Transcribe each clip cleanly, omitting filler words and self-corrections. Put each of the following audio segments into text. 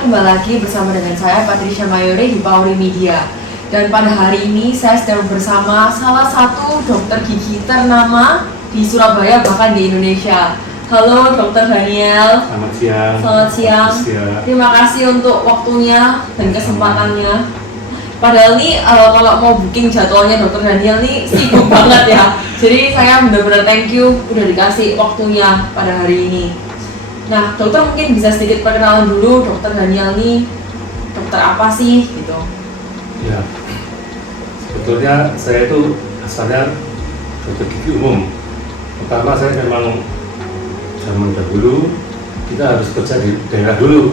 kembali lagi bersama dengan saya Patricia Mayore di Pauri Media. Dan pada hari ini saya sedang bersama salah satu dokter gigi ternama di Surabaya bahkan di Indonesia. Halo Dokter Daniel. Selamat siang. Selamat siang. Terima kasih untuk waktunya dan kesempatannya. Padahal nih kalau mau booking jadwalnya Dokter Daniel nih sibuk banget ya. Jadi saya benar-benar thank you udah dikasih waktunya pada hari ini. Nah, dokter mungkin bisa sedikit perkenalan dulu Dokter Daniel nih dokter apa sih gitu? Ya, sebetulnya saya itu asalnya dokter gigi umum. Pertama saya memang zaman dahulu kita harus kerja di daerah dulu.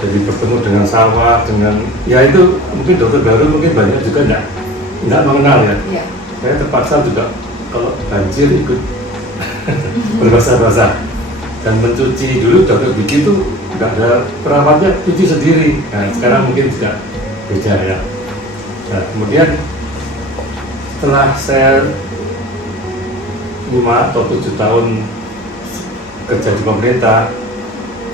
Jadi bertemu dengan sawah, dengan ya itu mungkin dokter baru mungkin banyak juga enggak mengenal ya. Iya. Saya terpaksa juga kalau banjir ikut berbahasa-bahasa. Dan mencuci dulu dokter gigi itu nggak ada perawatnya, cuci sendiri. Nah, sekarang mungkin juga beda ya. Nah, kemudian setelah saya 5 atau 7 tahun kerja di pemerintah,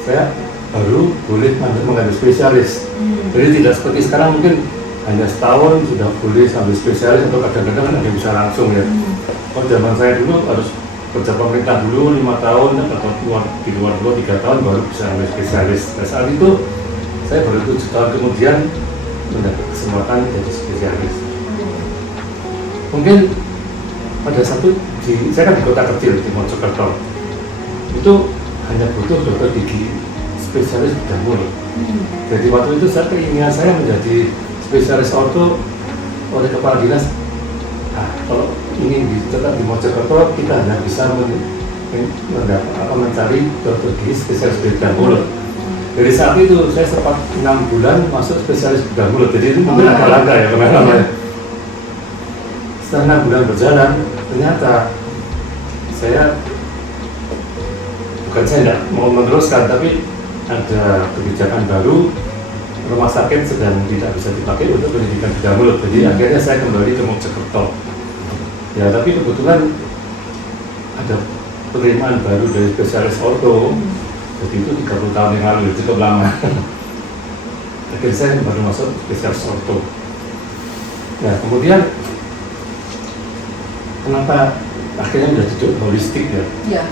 saya baru boleh mengambil spesialis. Jadi tidak seperti sekarang mungkin hanya setahun sudah boleh sambil spesialis atau kadang-kadang ada yang bisa langsung ya. Kalau zaman saya dulu harus kerja pemerintah dulu 5 tahun atau di luar 2-3 tahun baru bisa ambil spesialis. Nah, saat itu saya baru 7 tahun kemudian mendapat kesempatan jadi spesialis. Mungkin pada satu saya kan di kota kecil di Mojokerto, itu hanya butuh dokter gigi spesialis bedah mulut. Jadi waktu itu keinginan saya menjadi spesialis orto oleh kepala dinas. Kalau ingin tetap di Mojokerto, kita hanya bisa mencari dokter gigi spesialis bedah mulut. Dari saat itu saya sempat 6 bulan masuk spesialis bedah mulut. Jadi itu mungkin agak langka ya kemana-mana ya. Setelah 6 bulan berjalan, ternyata saya tidak mau meneruskan, tapi ada kebijakan baru, rumah sakit sedang tidak bisa dipakai untuk pendidikan bedah mulut. Jadi akhirnya saya kembali ke Mojokerto. Ya, tapi kebetulan ada penerimaan baru dari spesialis orto. Jadi itu 30 tahun yang lalu, cukup lama. Akhirnya saya baru masuk spesialis orto. Nah, kemudian kenapa akhirnya menjadi dokter holistik ya? Iya.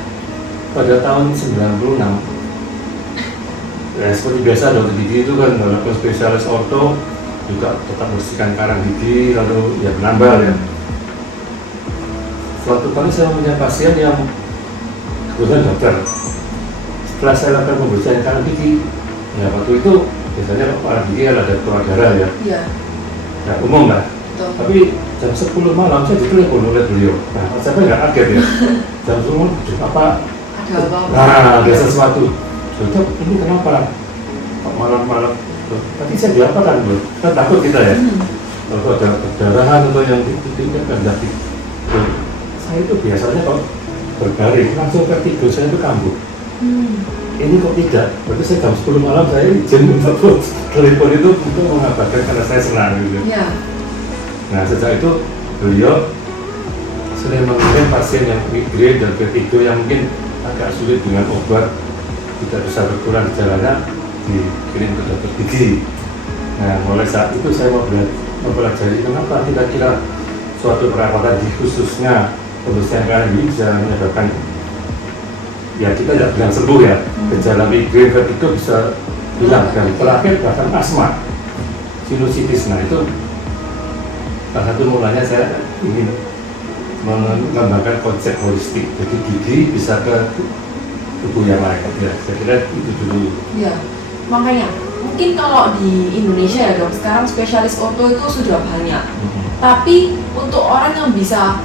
Pada tahun 96, ya seperti biasa dokter gigi itu kan walaupun spesialis orto juga tetap bersihkan karang gigi lalu ya menambal ya. Suatu kali saya punya pasien yang kebetulan dokter. Setelah saya lakukan pembersihan karang gigi, ya waktu itu biasanya karang gigi ada keluar darah ya. Iya. Ya umum lah. Betul. Tapi jam 10 malam saya ditelepon oleh beliau. Nah, saya nggak kaget ya. Jam 10 apa? Ada apa? Nah, ada sesuatu. Dokter, ini kenapa? Kok malam-malam? Tadi saya diapakan bro? Kan takut kita ya. Kalau ada perdarahan atau yang tidak kendaki. Saya itu biasanya kalau berbaring langsung vertigo, saya itu kambuh. Ini kok tidak? Berarti saya jam 10 malam saya izin untuk telepon itu untuk mengabarkan karena saya senang gitu. Iya. Nah, sejak itu beliau sering mengirim pasien yang migrain dan vertigo yang mungkin agak sulit dengan obat, tidak bisa berkurang gejalanya, dikirim ke dokter gigi. Nah, mulai saat itu saya mempelajari kenapa kira-kira suatu perawatan di khususnya pembersihan karang gigi bisa menyebabkan ya kita tidak bilang sembuh ya, gejala migrain vertigo bisa hilang dan terakhir bahkan asma, sinusitis. Nah itu salah satu mulanya saya ingin mengembangkan konsep holistik, jadi gigi bisa ke tubuh yang lain. Ya, saya kira itu dulu. Iya. Makanya mungkin kalau di Indonesia ya dok, sekarang spesialis orto itu sudah banyak. Tapi untuk orang yang bisa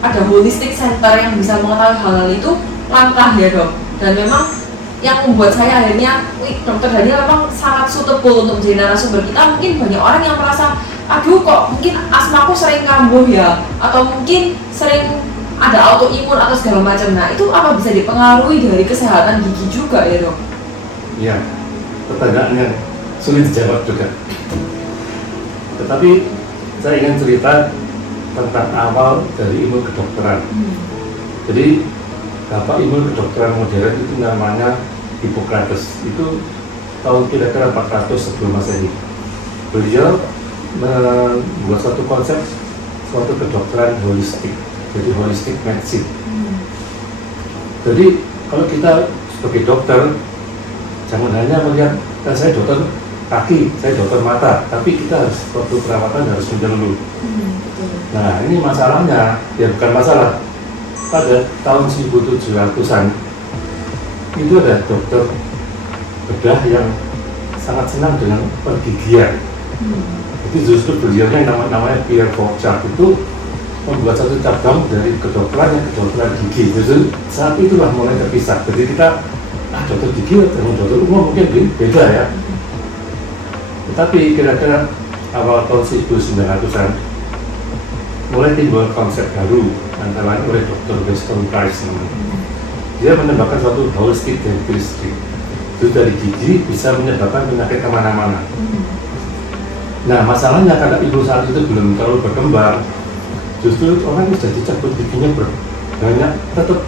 ada holistic center yang bisa mengetahui hal-hal itu langkah ya dok. Dan memang yang membuat saya akhirnya, dokter Daniel memang sangat suitable untuk menjadi narasumber kita. Mungkin banyak orang yang merasa, aduh kok mungkin asmaku sering kambuh ya, atau mungkin sering ada autoimun atau segala macam. Nah itu apa bisa dipengaruhi dari kesehatan gigi juga ya dok? Iya, pertanyaan yang sulit dijawab juga. Tetapi saya ingin cerita tentang awal dari ilmu kedokteran. Jadi Bapak ilmu kedokteran modern itu namanya Hippocrates. Itu tahun kira-kira 400 sebelum Masehi. Beliau membuat suatu konsep, suatu kedokteran holistik, jadi holistic medicine. Jadi kalau kita sebagai dokter, jangan hanya melihat, kan saya dokter kaki, saya dokter mata, tapi kita harus waktu perawatan harus menyeluruh. Nah ini masalahnya, ya bukan masalah. Pada tahun 1700-an itu ada dokter bedah yang sangat senang dengan pergigian. Jadi justru beliau yang namanya Pierre Fauchard itu membuat satu cabang dari kedokteran yang kedokteran gigi. Justru saat itulah mulai terpisah. Jadi kita dokter gigi dengan dokter umum mungkin beda ya. Tetapi kira-kira awal tahun 1900-an mulai timbul konsep baru antara lain oleh Dr. Weston Price namanya. Dia menambahkan suatu holistic dentistry. Itu dari gigi bisa menyebabkan penyakit kemana-mana. Nah masalahnya karena ilmu saat itu belum terlalu berkembang, justru orang sudah dicabut giginya banyak, tetap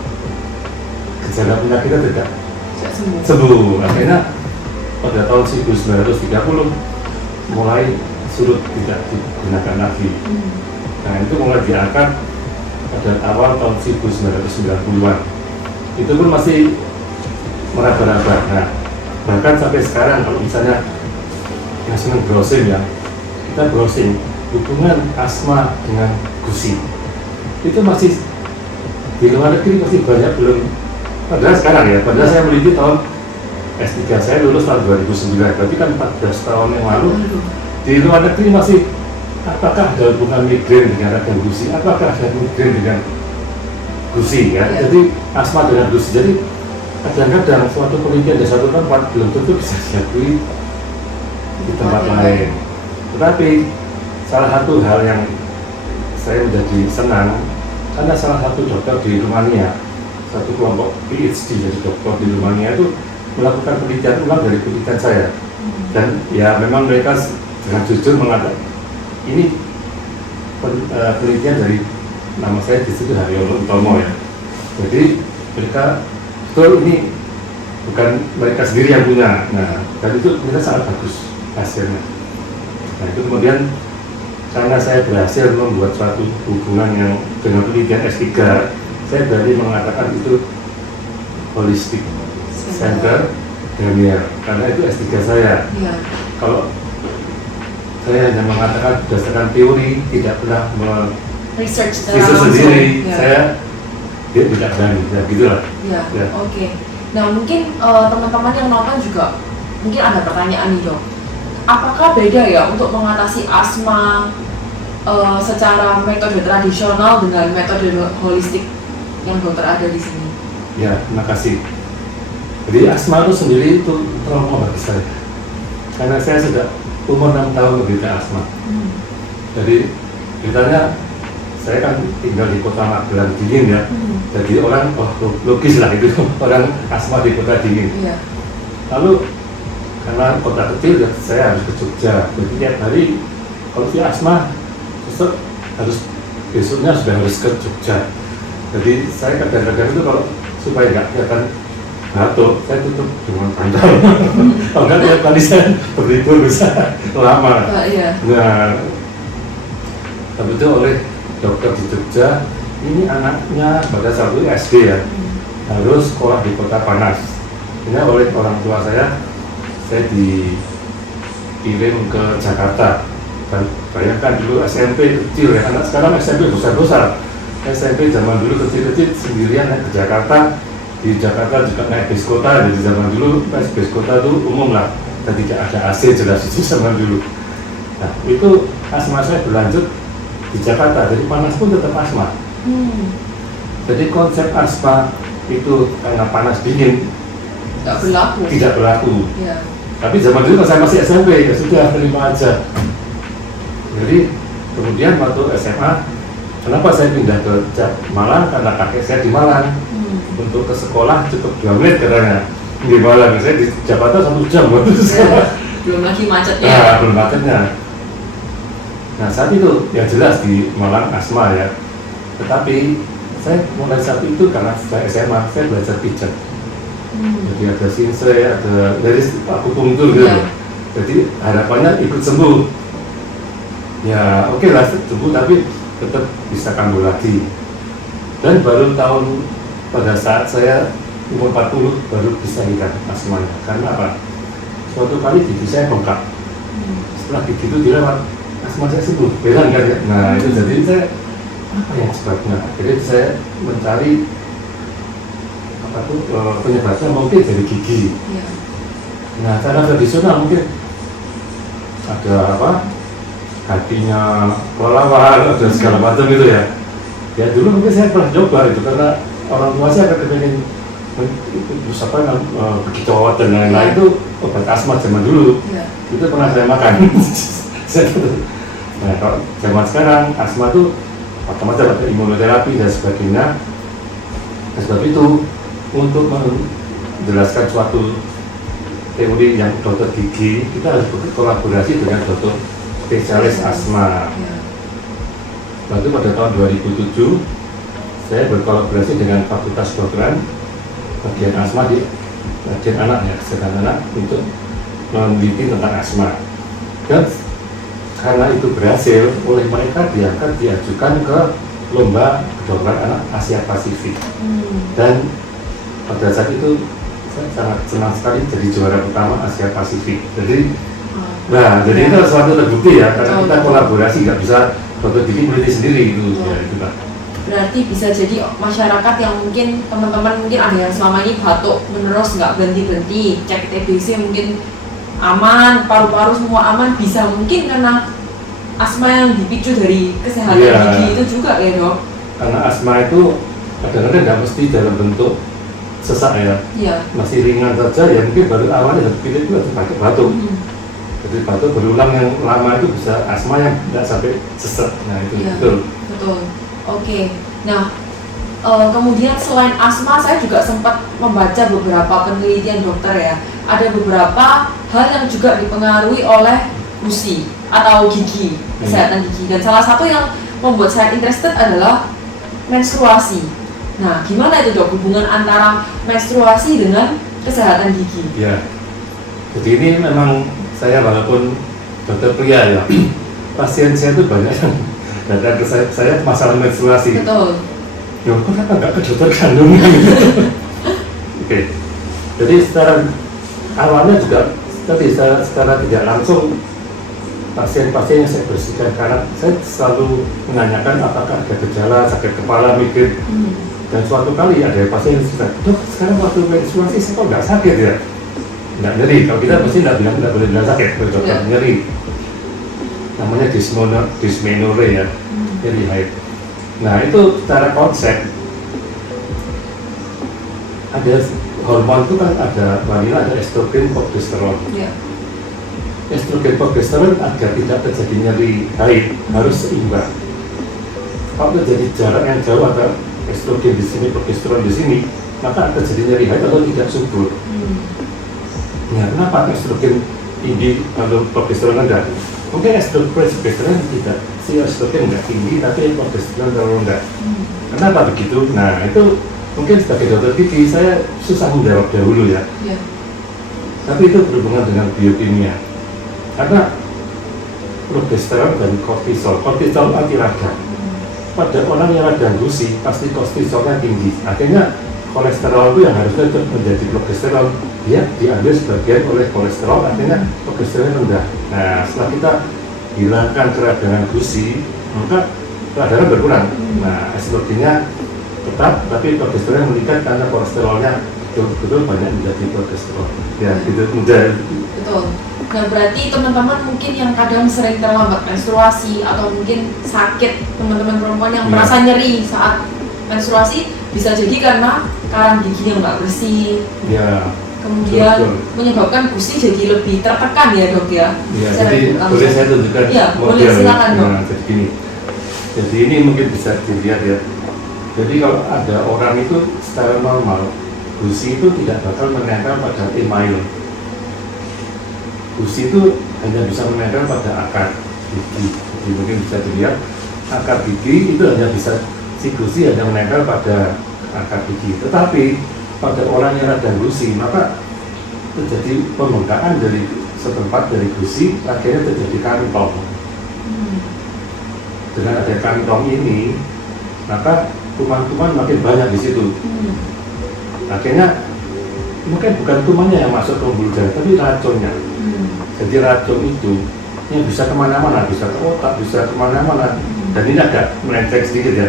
gejala penyakitnya tidak sembuh. Akhirnya pada tahun 1930 mulai surut, tidak digunakan lagi. Nah itu mulai diangkat pada awal tahun 1990-an. Itu pun masih meraba-raba. Nah bahkan sampai sekarang kalau misalnya yang senang browsing ya, kita browsing hubungan asma dengan gusi, itu masih di luar negeri masih banyak belum. Padahal sekarang ya, padahal saya meneliti tahun S3 saya lulus tahun 2009, berarti kan 14 tahun yang lalu. Di luar negeri masih, apakah ada hubungan migrain dengan radang gusi, apakah ada migrain dengan gusi ya. Jadi asma dengan gusi, jadi kadang-kadang suatu penelitian di satu tempat belum tentu bisa diakui di tempat lain. Tetapi salah satu hal yang saya menjadi senang karena salah satu dokter di Rumania, satu kelompok PhD jadi dokter di Rumania itu melakukan penelitian ulang dari penelitian saya. Dan ya memang mereka dengan jujur mengatakan ini penelitian dari nama saya di situ Haryono Utomo ya. Jadi mereka betul ini bukan mereka sendiri yang punya. Nah, dan itu ternyata sangat bagus hasilnya. Nah itu kemudian karena saya berhasil membuat suatu hubungan yang dengan penelitian S3, saya berani mengatakan itu holistic center Daniel, karena itu S3 saya. Kalau saya hanya mengatakan berdasarkan teori, tidak pernah research sendiri, saya tidak berani, ya gitulah. Oke. Nah mungkin teman-teman yang nonton juga mungkin ada pertanyaan nih dok. Apakah beda ya untuk mengatasi asma secara metode tradisional dengan metode holistik yang dokter ada di sini? Ya, terima kasih. Jadi asma itu sendiri itu trauma bagi saya. Karena saya sudah umur 6 tahun menderita asma. Jadi ceritanya saya kan tinggal di kota Magelang dingin ya. Jadi orang logis lah itu orang asma di kota dingin. Lalu karena kota kecil ya saya harus ke Jogja. Jadi tiap hari kalau dia asma besok harus besoknya sudah harus ke Jogja. Jadi saya kadang-kadang itu kalau supaya nggak kelihatan batuk, saya tutup dengan bantal. Kalau nggak tiap kali saya berlibur bisa lama. Nah, tapi itu oleh dokter di Jogja, ini anaknya pada saat itu SD ya, harus sekolah di kota panas. Ini oleh orang tua saya dikirim ke Jakarta. Dan bayangkan dulu SMP kecil ya, anak sekarang SMP besar-besar. SMP zaman dulu kecil-kecil sendirian naik ke Jakarta. Di Jakarta juga naik bis kota, jadi zaman dulu bis kota itu umum lah. Dan tidak ada AC jelas itu zaman dulu. Nah itu asma saya berlanjut di Jakarta, jadi panas pun tetap asma. Jadi konsep asma itu karena panas dingin tidak berlaku. Tapi zaman dulu saya masih SMP, ya sudah terima aja. Jadi kemudian waktu SMA, kenapa saya pindah ke Malang? Karena kakek saya di Malang. Untuk ke sekolah cukup 2 menit katanya di Malang. Saya di Jakarta 1 jam waktu itu sekolah. Belum lagi macetnya. Belum macetnya. Nah saat itu ya jelas di Malang asma ya. Tetapi saya mulai saat itu karena saya SMA, saya belajar pijat. Jadi ada sinsei, ada dari akupunktur gitu. Iya. Jadi harapannya ikut sembuh. Ya oke lah sembuh, tapi tetap bisa kambuh lagi. Dan baru tahun pada saat saya umur 40 baru bisa hilang asmanya. Karena apa? Suatu kali gigi saya bengkak. Setelah gigi itu dirawat, asma saya sembuh. Benar kan ya? Nah itu jadi saya apa yang sebabnya? Akhirnya saya mencari apa tuh penyebabnya mungkin dari gigi. Iya. Nah cara tradisional mungkin ada apa? Hatinya kelelawar, ada segala macam gitu ya. Ya dulu mungkin saya pernah coba itu karena orang tua saya kepengen terus apa bekicot dan lain-lain itu obat asma zaman dulu. Iya. Itu pernah saya makan. Nah kalau zaman sekarang asma tuh macam-macam ada imunoterapi dan sebagainya. Nah, sebab itu untuk menjelaskan suatu teori yang dokter gigi, kita harus berkolaborasi dengan dokter spesialis asma. Iya. Lalu pada tahun 2007 saya berkolaborasi dengan Fakultas Kedokteran bagian asma di bagian anak ya, kesehatan anak untuk meneliti tentang asma. Dan karena itu berhasil, oleh mereka diajukan ke lomba kedokteran anak Asia Pasifik. Dan pada saat itu saya sangat senang sekali jadi juara pertama Asia Pasifik. Jadi, nah, jadi itu suatu terbukti ya, karena kita kolaborasi, nggak bisa dokter gigi meneliti sendiri itu. Ya, itu Pak. Berarti bisa jadi masyarakat yang mungkin teman-teman mungkin ada yang selama ini batuk menerus nggak berhenti-berhenti, cek TBC mungkin aman, paru-paru semua aman, bisa mungkin karena asma yang dipicu dari kesehatan gigi itu juga ya dok? Karena asma itu kadang-kadang nggak mesti dalam bentuk sesak ya, masih ringan saja ya, mungkin baru awalnya terpilih itu pakai batuk. Jadi batuk berulang yang lama itu bisa asma yang tidak sampai sesak. Nah itu betul. Oke. Nah kemudian selain asma saya juga sempat membaca beberapa penelitian dokter ya, ada beberapa hal yang juga dipengaruhi oleh gusi atau gigi, kesehatan gigi, dan salah satu yang membuat saya interested adalah menstruasi. Nah, gimana itu dok hubungan antara menstruasi dengan kesehatan gigi? Ya, jadi ini memang saya walaupun dokter pria ya, pasien saya itu banyak yang datang ke saya masalah menstruasi. Betul. Ya, kenapa nggak ke dokter kandungan? Oke, jadi secara awalnya juga tadi secara tidak langsung pasien-pasien yang saya bersihkan, karena saya selalu menanyakan apakah ada gejala sakit kepala, migrain. Dan suatu kali ada pasien yang cerita, dok sekarang waktu menstruasi saya kok nggak sakit ya? Nggak nyeri, kalau kita pasti nggak boleh bilang sakit, dokter nyeri. Namanya dysmenorrhea ya, nyeri haid. Nah itu secara konsep, ada hormon itu kan ada wanita, ada estrogen, progesteron. Estrogen, progesteron agar tidak terjadi nyeri haid harus seimbang. Kalau terjadi jarak yang jauh antara estrogen di sini, progesteron di sini, maka akan terjadi nyeri haid atau tidak subur. Nah, kenapa estrogen tinggi atau progesteron rendah? Mungkin estrogen, progesteron tidak, si estrogen nggak tinggi, tapi progesteron terlalu rendah. Kenapa begitu? Nah, itu mungkin sebagai dokter gigi saya susah menjawab dahulu ya. Tapi itu berhubungan dengan biokimia. Karena progesteron dan kortisol anti radang. Pada orang yang radang gusi pasti kortisolnya tinggi. Akhirnya kolesterol itu yang harusnya menjadi progesteron, dia diambil sebagian oleh kolesterol, akhirnya progesteronnya rendah. Nah, setelah kita hilangkan keradangan gusi, maka keradangan berkurang. Nah, estrogennya tetap, tapi progesteronnya meningkat karena kolesterolnya betul-betul banyak menjadi progesterol. Ya, gitu mudah. Betul. Nah, berarti teman-teman mungkin yang kadang sering terlambat menstruasi atau mungkin sakit, teman-teman perempuan yang merasa nyeri saat menstruasi, bisa jadi karena karang gigi yang nggak bersih. Kemudian menyebabkan gusi jadi lebih tertekan ya dok ya. Jadi boleh saya tunjukkan model. Boleh silakan dok. Nah, jadi gini. Jadi ini mungkin bisa dilihat ya. Jadi kalau ada orang itu secara normal, gusi itu tidak bakal menempel pada email. Gusi itu hanya bisa menempel pada akar gigi. Jadi mungkin bisa dilihat akar gigi itu hanya bisa, si gusi hanya menempel pada akar gigi. Tetapi pada orang yang rada gusi, maka terjadi pembengkakan dari setempat dari gusi, akhirnya terjadi kantong. Dengan ada kantong ini, maka kuman-kuman makin banyak di situ. Akhirnya mungkin bukan kumannya yang masuk ke pembuluh darah, tapi racunnya. Jadi racun itu yang bisa kemana-mana, bisa ke otak, bisa kemana-mana. Dan ini agak melenceng sedikit ya.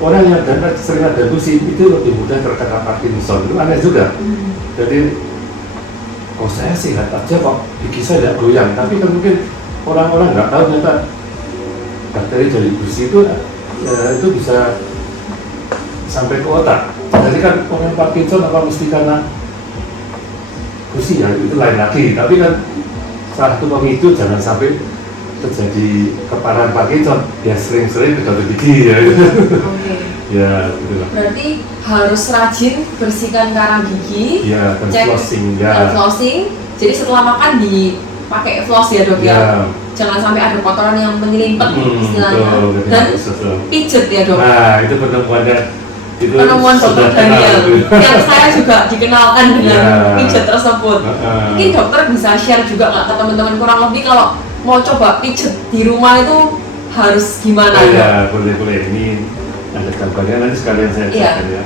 Orang yang sering ada gusi itu lebih mudah terkena Parkinson. Itu aneh juga. Jadi, saya sehat aja kok, gigi saya tidak goyang. Tapi kan mungkin orang-orang nggak tahu ternyata bakteri dari gusi itu itu bisa sampai ke otak. Jadi kan orang Parkinson apa mesti karena gusi ya, itu lain lagi. Tapi kan salah satu pemicu jangan sampai terjadi keparahan Parkinson, ya sering-sering kedokter gigi ya. Ya, gitu lah. Berarti harus rajin bersihkan karang gigi, ya, dan cek flossing ya. dan flossing. Jadi setelah makan dipakai floss ya dok ya. Jangan sampai ada kotoran yang menyelimpet istilahnya. Dan pijet ya dok. Nah, itu penemuannya. Itu penemuan dokter Daniel yang saya juga dikenalkan dengan pijet tersebut. Mungkin dokter bisa share juga nggak ke teman-teman kurang lebih kalau mau coba pijet di rumah itu harus gimana? Ya, boleh. Ini ada gambarnya, nanti sekalian saya jelaskan ya.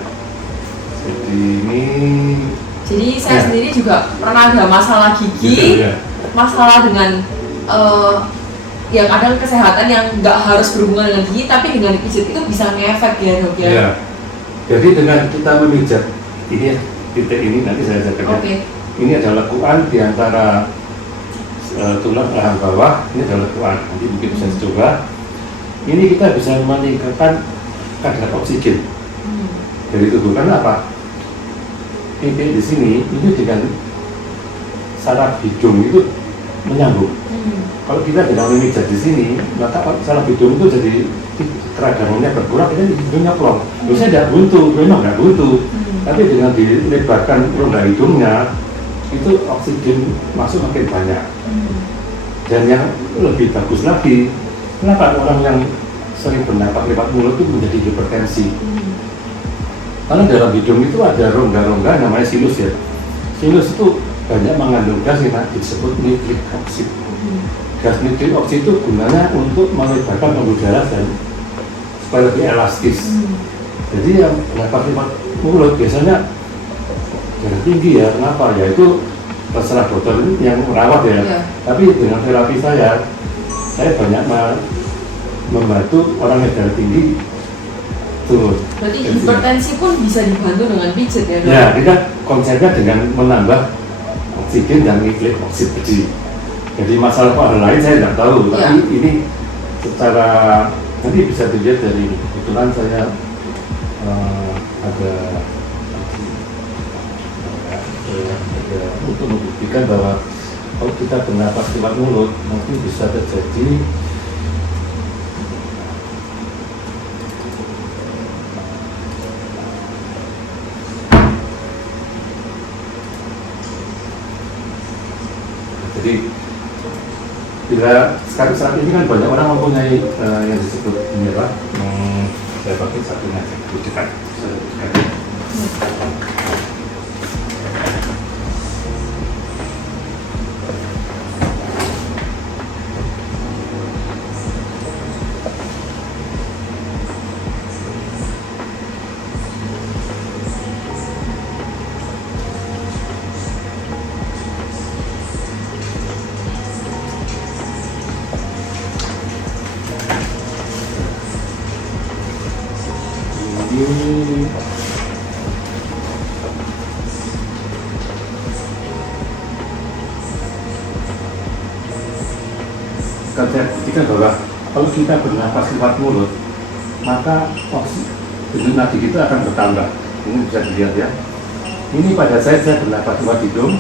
Jadi saya sendiri juga pernah ada masalah gigi, gitu, masalah dengan ya kadang kesehatan yang nggak harus berhubungan dengan gigi, tapi dengan pijet itu bisa ngefek ya dok ya. Iya. Jadi dengan kita memijat ini titik ini nanti saya jelaskan. Ini adalah lekuan di antara tulang rahang bawah, ini adalah lekuan. Nanti mungkin bisa dicoba. Ini kita bisa meningkatkan kadar oksigen dari tubuh. Karena apa? Titik di sini ini dengan saraf hidung itu menyambung. Kalau kita dengan memijat di sini, maka saraf hidung itu jadi keragamannya berkurang, kita hidungnya plong. Biasanya tidak buntu, memang tidak buntu. Tapi dengan dilebarkan rongga hidungnya, itu oksigen masuk makin banyak. Dan yang lebih bagus lagi, kenapa orang yang sering bernapas lewat mulut itu menjadi hipertensi? Karena dalam hidung itu ada rongga-rongga namanya sinus ya. Sinus itu banyak mengandung gas yang disebut nitrik oksid. Gas nitrik oksid itu gunanya untuk melebarkan pembuluh darah dan supaya lebih elastis. Jadi yang bernapas lewat mulut biasanya darah tinggi ya. Kenapa? Ya itu terserah dokter yang merawat ya. Tapi dengan terapi saya banyak membantu orang yang darah tinggi turun. Berarti hipertensi pun bisa dibantu dengan pijet ya dok? Ya, kita konsepnya dengan menambah oksigen dan nitrik oksid tadi. Jadi masalah hal lain saya tidak tahu, tapi ini secara nanti bisa dilihat dari kebetulan saya ada untuk membuktikan bahwa kalau kita bernapas lewat mulut mungkin bisa terjadi jadi bila saat ini kan banyak orang mempunyai yang disebut ini apa? Saya pakai satunya aja, cepat. Saya buktikan bahwa kalau kita bernapas lewat mulut, maka oksigen nadi kita akan bertambah. Ini bisa dilihat ya. Ini pada saya bernapas lewat hidung,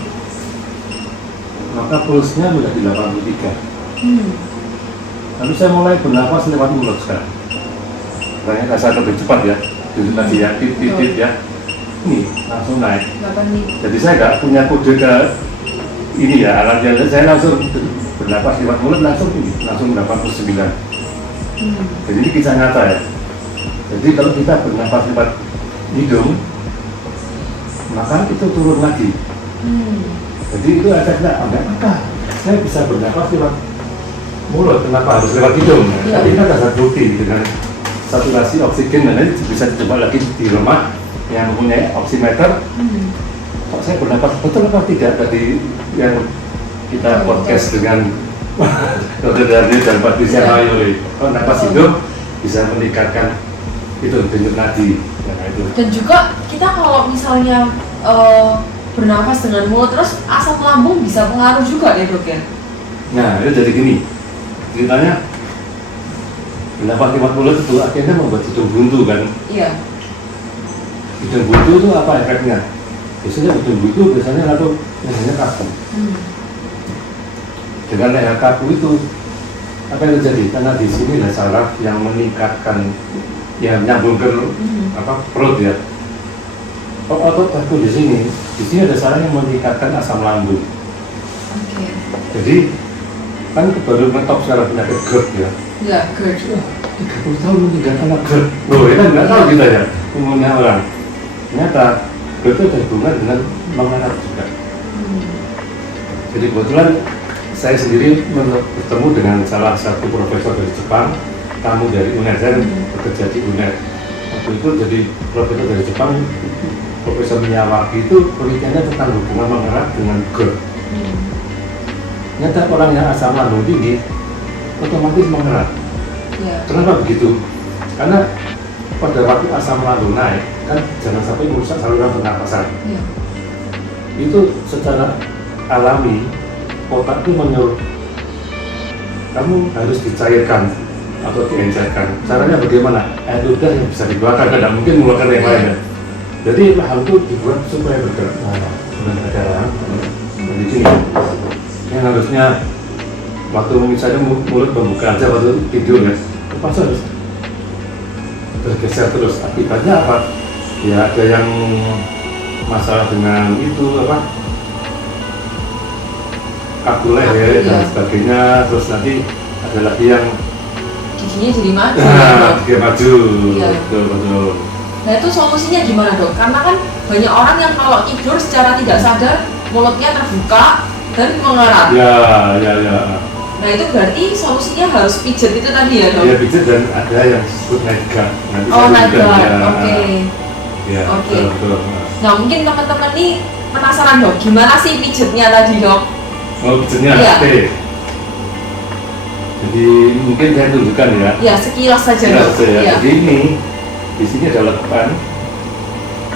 maka pulsnya menjadi 83. Lalu saya mulai bernapas lewat mulut sekarang. Makanya saya lebih cepat ya. Dulu tadi ya, tip ya. Ini langsung naik. Jadi saya nggak punya kode ke ini ya alatnya. Saya langsung bernapas lewat mulut langsung 89. Jadi ini kisah nyata ya. Jadi kalau kita bernapas lewat hidung, maka itu turun lagi. Jadi itu efeknya apa? Saya bisa bernafas lewat mulut, kenapa harus lewat hidung? Tapi ini ada satu bukti dengan saturasi oksigen, dan ini bisa dicoba lagi di rumah yang mempunyai oximeter. Kok saya bernafas betul apa tidak tadi yang kita podcast dengan Dr. Darni dan Patricia Mayuri? Kok nafas hidup bisa meningkatkan itu denyut nadi, itu. Dan juga kita kalau misalnya bernafas dengan mulut terus asam lambung bisa pengaruh juga ya dok ya? Nah itu jadi gini, ceritanya bernafas lewat mulut itu akhirnya membuat hidung buntu kan? Iya. Hidung buntu itu apa efeknya? Biasanya hidung buntu biasanya lalu lehernya kaku. Dengan leher kaku itu apa yang terjadi? Karena di sini ada saraf yang meningkatkan, yang nyambung ke perut ya. Otot kaku di sini ada saraf yang meningkatkan asam lambung. Jadi kan baru ngetop secara penyakit GERD ya. Iya, GERD. 30 tahun meninggalkan GERD. Loh, ya kan nggak tahu kita ya umumnya orang. Ternyata GERD itu ada hubungan dengan mengenal juga. Jadi kebetulan saya sendiri bertemu dengan salah satu profesor dari Jepang, tamu dari UNED, saya bekerja di UNED. Waktu itu jadi profesor dari Jepang, Profesor Miyawaki itu penelitiannya tentang hubungan mengerat dengan GERD. Ternyata orang yang asam lambung tinggi otomatis mengerat. Kenapa begitu? Karena pada waktu asam lambung naik, kan jangan sampai merusak saluran pernapasan. Itu secara alami otak itu menyuruh kamu harus dicairkan atau diencerkan. Caranya bagaimana? Air udara yang bisa dikeluarkan, tidak mungkin mengeluarkan yang lain. Jadi hal itu dibuat supaya bergerak dengan darah. Jadi sini yang harusnya waktu misalnya mulut membuka aja waktu tidur ya, pas harus bergeser terus. Akibatnya apa? Ya ada yang masalah dengan itu apa? Kaku leher dan sebagainya. Terus nanti ada lagi yang giginya jadi maju. Dia maju. Iya. Betul. Nah itu solusinya gimana dok? Karena kan banyak orang yang kalau tidur secara tidak sadar mulutnya terbuka dan mengerat. Ya. Nah itu berarti solusinya harus pijet itu tadi ya dok? Iya pijet, dan ada yang disebut night guard. Night guard, oke. Ya, betul. Nah mungkin teman-teman nih penasaran dok, gimana sih pijetnya tadi dok? Oh pijetnya, oke. Jadi mungkin saya tunjukkan ya. Ya sekilas saja dok. Jadi ini di sini ada lekukan,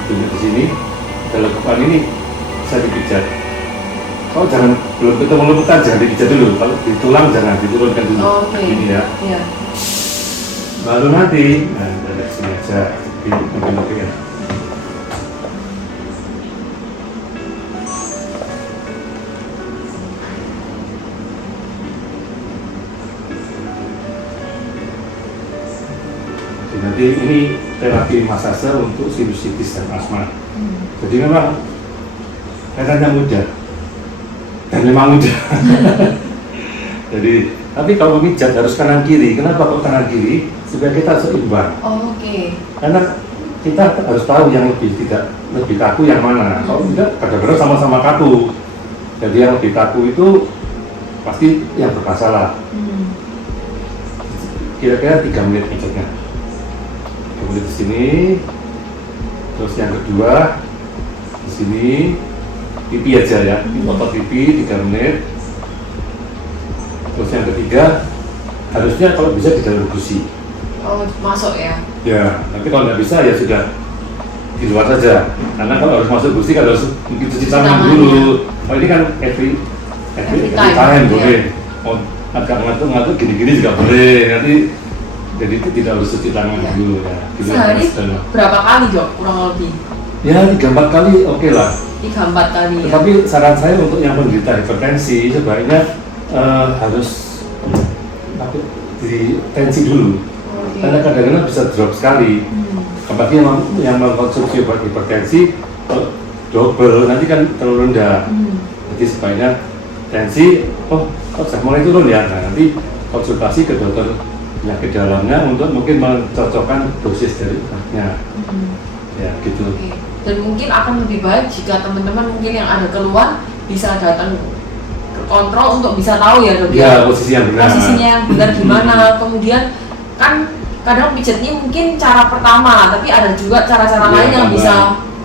di sini ada lekukan, ini bisa dipijat. Oh jangan, belum ketemu lekukan jangan dipijat dulu. Kalau di tulang jangan diturunkan dulu. Ini ya. Baru nanti, dari sini aja. Oke ya. Jadi ini terapi masase untuk sinusitis dan asma. Jadi memang kelihatannya mudah dan memang mudah. Jadi tapi kalau memijat harus kanan kiri. Kenapa kok kanan kiri? Supaya kita seimbang. Karena kita harus tahu yang lebih kaku yang mana. Kalau tidak kadang-kadang sama-sama kaku. Jadi yang lebih kaku itu pasti yang bermasalah. Kira-kira 3 menit pijatnya. Kemudian di sini, terus yang kedua di sini pipi aja ya, otot pipi 3 menit. Terus yang ketiga harusnya kalau bisa di dalam gusi. Masuk ya? Ya, tapi kalau nggak bisa ya sudah di luar saja. Karena kalau harus masuk gusi kan harus mungkin cuci tangan dulu. Oh ini kan every time boleh. Oh agak ngantuk gini-gini juga boleh. Nanti jadi itu tidak harus cuci tangan dulu ya. Sehari berapa kali dok kurang lebih? Ya 3-4 kali oke lah. 3-4 kali ya. Tapi saran saya untuk yang penderita hipertensi sebaiknya harus di tensi dulu. Karena kadang-kadang bisa drop sekali. Apalagi yang mengkonsumsi obat hipertensi double nanti kan terlalu rendah. Jadi sebaiknya tensi sudah mulai turun ya. Nah, nanti konsultasi ke dokter penyakit dalamnya untuk mungkin mencocokkan dosis dari obatnya. Ya gitu. Dan mungkin akan lebih baik jika teman-teman mungkin yang ada keluhan bisa datang ke kontrol untuk bisa tahu ya dok Ya, posisi yang benar. posisinya yang benar gimana. Kemudian kan kadang pijat ini mungkin cara pertama, tapi ada juga cara-cara Ya, lain yang tambah. bisa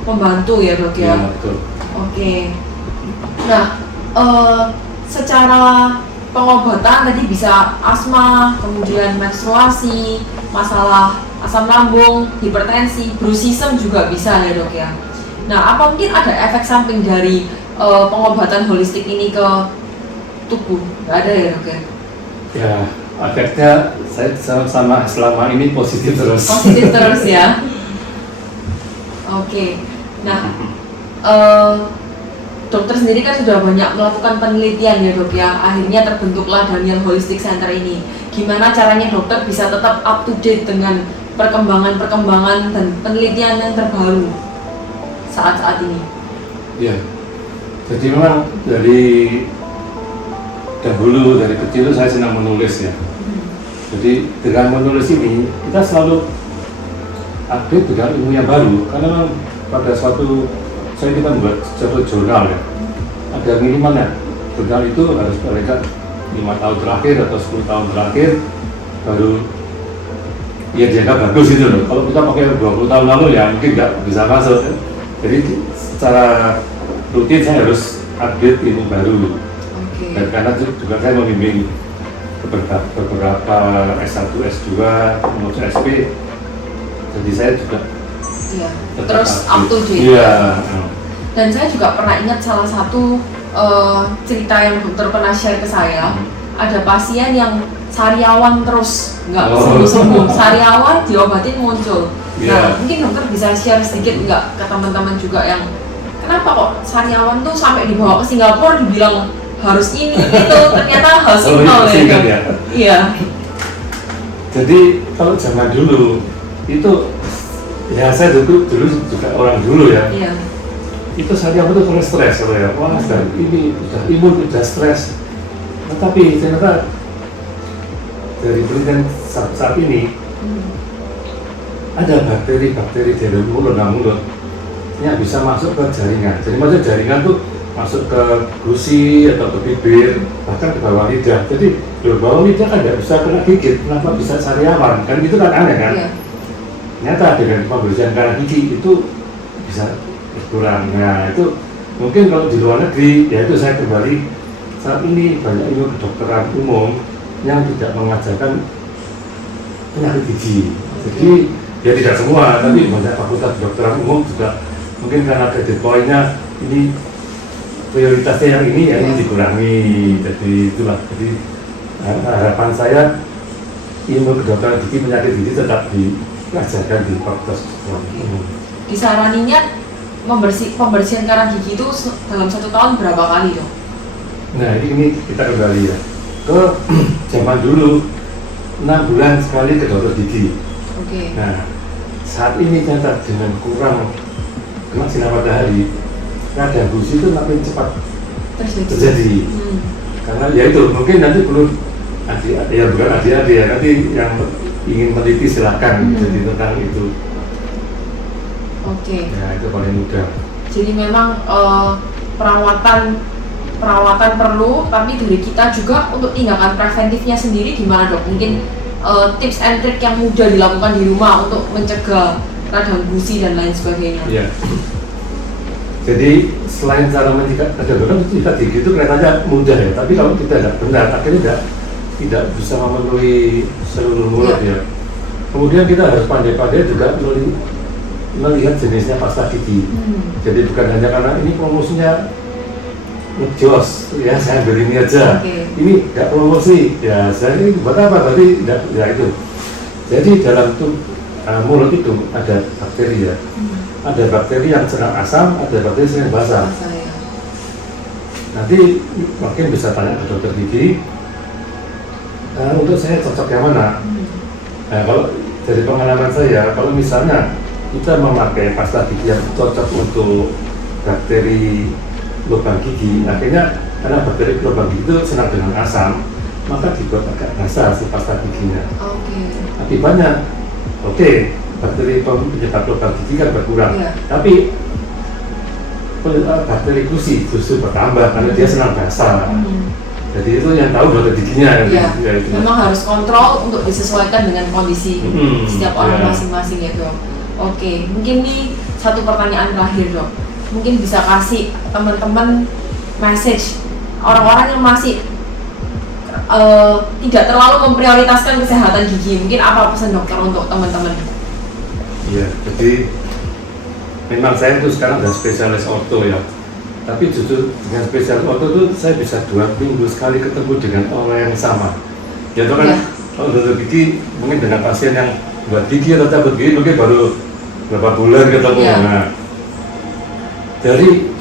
membantu ya dok ya. Ya, betul. Oke. Nah, secara pengobatan tadi bisa asma, kemudian menstruasi, masalah asam lambung, hipertensi, bruxism juga bisa ya dok ya. Nah, apa mungkin ada efek samping dari pengobatan holistik ini ke tubuh? Nggak ada ya dok ya? Ya, efeknya saya sama selama ini positif terus. Positif terus ya. Oke. Nah, dokter sendiri kan sudah banyak melakukan penelitian ya dok ya. Akhirnya terbentuklah Daniel Holistic Center ini. Gimana caranya dokter bisa tetap up to date dengan perkembangan dan penelitian yang terbaru saat-saat ini? Ya, jadi memang dari dahulu, dari kecil itu saya senang menulis ya. Jadi dengan menulis ini kita selalu update dengan ilmu yang baru. Karena memang pada suatu saya kita membuat suatu jurnal ya, ada minimalnya jurnal itu harus mereka 5 tahun terakhir atau 10 tahun terakhir baru ya dianggap bagus itu loh. Kalau kita pakai 20 tahun lalu ya mungkin nggak bisa masuk. Jadi secara rutin saya harus update ilmu baru. Oke. Dan karena juga saya membimbing beberapa S1, S2, maupun SP, jadi saya juga Iya. tetap Terus up to date. Iya. Dan saya juga pernah ingat salah satu cerita yang dokter pernah share ke saya. Ada pasien yang sariawan terus nggak Oh. sembuh-sembuh, sariawan diobatin muncul. Iya. Nah, mungkin dokter bisa share sedikit nggak ke teman-teman juga yang kenapa kok sariawan tuh sampai dibawa ke Singapura dibilang harus ini itu ternyata hal simpel ya. singkat ya. Iya. Jadi kalau zaman dulu itu ya saya dulu juga orang dulu ya. Iya. Itu saya itu terus stres kalau ya. Wah, ini udah imun, udah stres. Tetapi ternyata dari penelitian saat ini ada bakteri-bakteri dari mulut yang bisa masuk ke jaringan. Jadi maksudnya jaringan tuh masuk ke gusi atau ke bibir, bahkan ke bawah lidah. Jadi di bawah lidah kan nggak bisa kena gigit, kenapa bisa sariawan? Kan itu kan aneh kan? Iya. Ternyata dengan pembersihan karang gigi itu bisa berkurang. Nah itu mungkin kalau di luar negeri, ya itu saya kembali saat ini banyak ilmu kedokteran umum yang tidak mengajarkan penyakit gigi. Jadi ya tidak semua, tapi banyak fakultas kedokteran umum juga mungkin karena credit point-nya ini prioritasnya yang ini ya ini dikurangi. Jadi itulah. Jadi harapan saya ilmu kedokteran gigi, penyakit gigi tetap diajarkan di fakultas kedokteran umum. Disaraninya pembersihan karang gigi itu dalam 1 tahun berapa kali dong? Nah ini kita kembali ya ke zaman dulu 6 bulan sekali ke dokter gigi. Oke. Nah saat ini ternyata dengan kurang kena sinar matahari, radang gusi itu makin cepat terjadi. Karena ya itu mungkin nanti perlu ya bukan adik-adik ya, nanti yang ingin meneliti silahkan jadi tentang itu. Oke. Ya itu paling mudah. Jadi memang perawatan perlu, tapi dari kita juga untuk tindakan preventifnya sendiri gimana dok? Mungkin tips and trick yang mudah dilakukan di rumah untuk mencegah radang gusi dan lain sebagainya. Iya. Jadi selain cara mencegah radang gigi itu kelihatannya mudah ya, tapi kalau kita tidak benar akhirnya tidak bisa memenuhi seluruh mulut ya. Kemudian kita harus pandai-pandai juga melihat jenisnya pasta gigi. Jadi bukan hanya karena ini promosinya ngejos, ya saya beli ini aja. Ini nggak promosi, ya saya ini buat apa? Berarti tidak, ya itu. Jadi dalam mulut itu ada bakteri ya. Ada bakteri yang senang asam, ada bakteri yang senang basah. Nanti mungkin bisa tanya ke dokter gigi. Untuk saya cocok yang mana? Nah, kalau dari pengalaman saya, kalau misalnya kita memakai pasta gigi yang cocok untuk bakteri lubang gigi, akhirnya karena bakteri lubang gigi itu senang dengan asam, maka dibuat agak basah si pasta giginya. Akibatnya, bakteri penyebab lubang gigi kan berkurang, tapi bakteri gusi justru bertambah karena dia senang basah. Jadi itu yang tahu dokter giginya. Iya. Ya, itu. Memang harus kontrol untuk disesuaikan dengan kondisi setiap orang masing-masing ya dok. Oke, mungkin nih satu pertanyaan terakhir dok. Mungkin bisa kasih teman-teman message orang-orang yang masih tidak terlalu memprioritaskan kesehatan gigi. Mungkin apa pesan dokter untuk teman-teman? Iya, jadi memang saya itu sekarang udah spesialis orto ya. Tapi justru dengan spesialis orto itu saya bisa 2 minggu sekali ketemu dengan orang yang sama. Ya itu kan kalau dokter gigi mungkin dengan pasien yang buat gigi atau cabut gigi mungkin baru berapa bulan ketemu. Nah, dari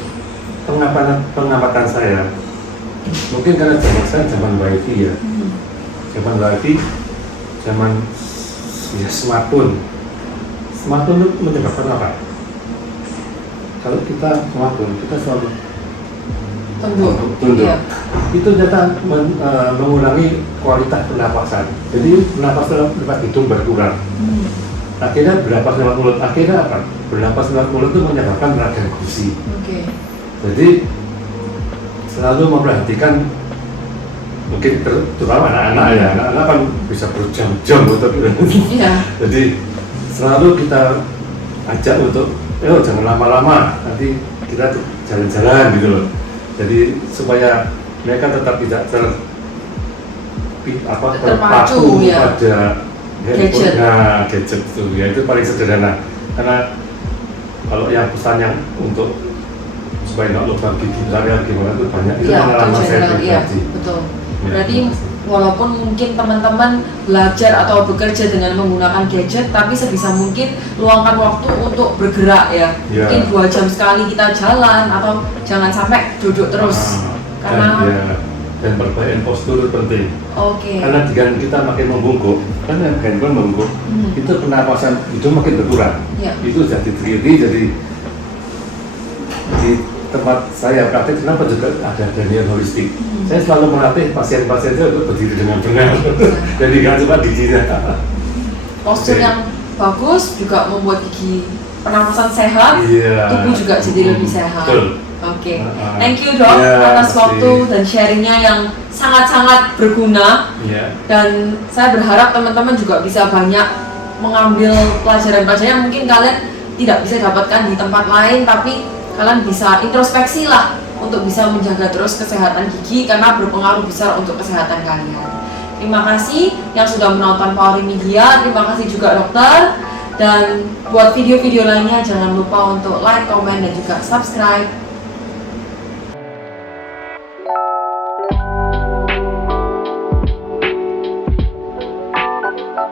pengamatan saya, mungkin karena zaman saya zaman wifi ya, zaman wifi, zaman ya smartphone itu menyebabkan apa? Kalau kita smartphone, kita selalu tunduk. Iya. Itu ternyata mengurangi kualitas pernapasan. Jadi pernapasan lewat hidung berkurang. Akhirnya bernapas lewat mulut. Akhirnya apa? Bernapas lewat mulut itu menyebabkan radang gusi. Jadi selalu memperhatikan, mungkin terutama anak-anak ya, anak-anak kan bisa berjam-jam untuk jadi selalu kita ajak untuk jangan lama-lama, nanti kita jalan-jalan gitu loh. Jadi supaya mereka tetap tidak terpacu pada gadget itu ya, itu paling sederhana. Karena kalau yang pesan yang untuk supaya nggak lupa gigi besar gimana itu banyak, itu pengalaman saya pribadi. Betul. Berarti walaupun mungkin teman-teman belajar atau bekerja dengan menggunakan gadget, tapi sebisa mungkin luangkan waktu untuk bergerak ya. Mungkin 2 jam sekali kita jalan, atau jangan sampai duduk terus. Karena dan perbaikan postur penting. Karena jika kita makin membungkuk, kan handphone membungkuk, itu pernapasan itu makin berkurang. Itu jadi terjadi. Jadi di tempat saya praktek, kenapa juga ada Daniel Holistik. Saya selalu melatih pasien-pasien itu untuk berdiri dengan benar. Jadi jangan cuma giginya. Postur yang bagus juga membuat gigi pernapasan sehat, tubuh juga jadi lebih sehat. Thank you dok atas waktu dan sharingnya yang sangat-sangat berguna. Dan saya berharap teman-teman juga bisa banyak mengambil pelajaran-pelajaran yang mungkin kalian tidak bisa dapatkan di tempat lain, tapi kalian bisa introspeksi lah untuk bisa menjaga terus kesehatan gigi karena berpengaruh besar untuk kesehatan kalian. Terima kasih yang sudah menonton Power Media, terima kasih juga dokter. Dan buat video-video lainnya jangan lupa untuk like, comment, dan juga subscribe.